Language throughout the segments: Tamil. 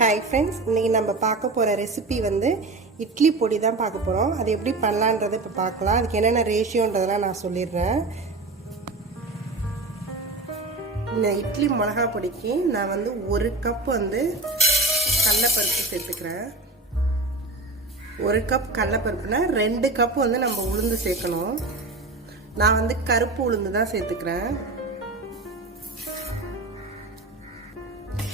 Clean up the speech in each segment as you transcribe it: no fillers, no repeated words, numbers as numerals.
ஹாய் ஃப்ரெண்ட்ஸ், இன்றைக்கி நம்ம பார்க்க போகிற ரெசிபி வந்து இட்லி பொடி தான் பார்க்க போகிறோம். அது எப்படி பண்ணலான்றதை இப்போ பார்க்கலாம். அதுக்கு என்னென்ன ரேஷியோன்றதெல்லாம் நான் சொல்லிடுறேன். இந்த இட்லி மிளகா பொடிக்கு நான் வந்து 1 கப் வந்து கடலைப்பருப்பு சேர்த்துக்கிறேன். 1 கப் கடலைப்பருப்புனா 2 கப் வந்து நம்ம உளுந்து சேர்க்கணும். நான் வந்து கருப்பு உளுந்து தான் சேர்த்துக்கிறேன்.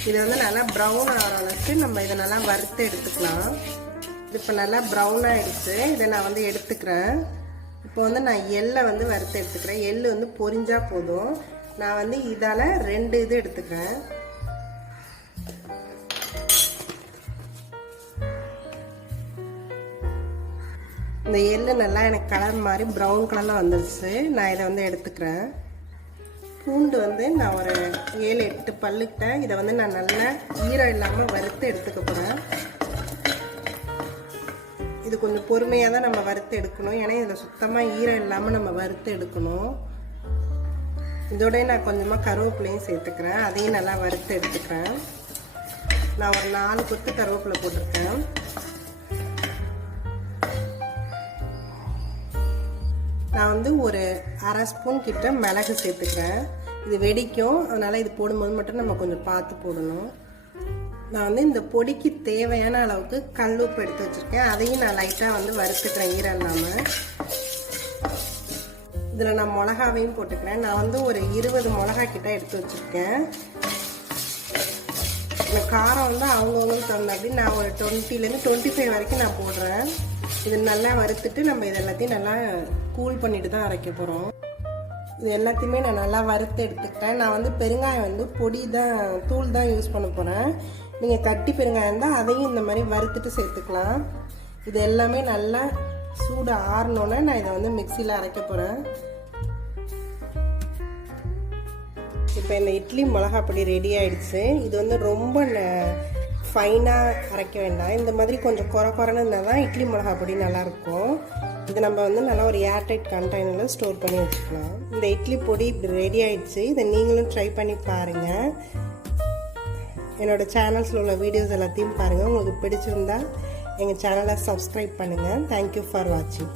இது வந்து நல்லா ப்ரௌன் ஆகிற அளவுக்கு நம்ம இதை நல்லா வறுத்து எடுத்துக்கலாம். இது இப்போ நல்லா ப்ரௌன் ஆகிடுச்சு. இதை நான் வந்து எடுத்துக்கிறேன். இப்போ வந்து நான் எள்ளை வந்து வறுத்து எடுத்துக்கிறேன். எள் வந்து பொரிஞ்சா போதும். நான் வந்து இதால் 2 இது எடுத்துக்கிறேன். இந்த எள்ளு நல்லா எனக்கு கலர் மாதிரி ப்ரௌன் கலரில் வந்துடுச்சு. நான் இதை வந்து எடுத்துக்கிறேன். பூண்டு வந்து நான் ஒரு 7-8 பல்லுக்கிட்டேன். இதை வந்து நான் நல்லா ஈரம் இல்லாமல் வறுத்து எடுத்துக்க போகிறேன். இது கொஞ்சம் பொறுமையாக தான் நம்ம வறுத்து எடுக்கணும். ஏன்னா இதில் சுத்தமாக ஈரம் இல்லாமல் நம்ம வறுத்து எடுக்கணும். இதோட நான் கொஞ்சமாக கருவேப்பிலையும் சேர்த்துக்கிறேன். அதையும் நல்லா வறுத்து எடுத்துக்கிறேன். நான் ஒரு 4 கொத்து கருவேப்பிலை போட்டிருக்கேன். நான் வந்து ஒரு 1/2 ஸ்பூன் கிட்ட மிளகு சேர்த்துக்கிறேன். இது வெடிக்கும், அதனால் இது போடும்போது மட்டும் நம்ம கொஞ்சம் பார்த்து போடணும். நான் வந்து இந்த பொடிக்கு தேவையான அளவுக்கு கல் உப்பு எடுத்து வச்சுருக்கேன். அதையும் நான் லைட்டாக வந்து வறுத்துக்கிறேன் ஈரம் இல்லாமல். இதில் நான் மிளகாவையும் போட்டுக்கிறேன். நான் வந்து ஒரு 20 மிளகா கிட்ட எடுத்து வச்சுருக்கேன். இந்த காரம் வந்து அவங்கவுங்களுக்கு தகுந்தாப்படி நான் ஒரு 20லேருந்து 25 வரைக்கும் நான் போடுறேன். இது நல்லா வறுத்துட்டு நம்ம இது எல்லாத்தையும் நல்லா கூல் பண்ணிட்டு தான் அரைக்க போகிறோம். இது எல்லாத்தையுமே நான் நல்லா வறுத்து எடுத்துக்கிட்டேன். நான் வந்து பெருங்காயம் வந்து பொடி தான், தூள் தான் யூஸ் பண்ண போகிறேன். நீங்கள் கட்டி பெருங்காயம் இருந்தால் அதையும் இந்த மாதிரி வறுத்துட்டு சேர்த்துக்கலாம். இது எல்லாமே நல்லா சூடு ஆறினோன்னே நான் இதை வந்து மிக்சியில் அரைக்க போகிறேன். இப்போ இந்த இட்லி மிளகா பொடி ரெடி ஆகிடுச்சு. இது வந்து ரொம்ப ஃபைனாக அரைக்க வேண்டாம். இந்த மாதிரி கொஞ்சம் குறன்னு இருந்தால் தான் இட்லி மிளகா பொடி நல்லாயிருக்கும். இது நம்ம வந்து நல்லா ஒரு ஏர்டைட் கண்டெய்னரில் ஸ்டோர் பண்ணி வச்சுக்கலாம். இந்த இட்லி பொடி இப்படி ரெடி ஆகிடுச்சு. இதை நீங்களும் ட்ரை பண்ணி பாருங்கள். என்னோடய சேனல்ஸில் உள்ள வீடியோஸ் எல்லாத்தையும் பாருங்கள். உங்களுக்கு பிடிச்சிருந்தா எங்கள் சேனலை சப்ஸ்கிரைப் பண்ணுங்கள். தேங்க்யூ ஃபார் வாட்சிங்.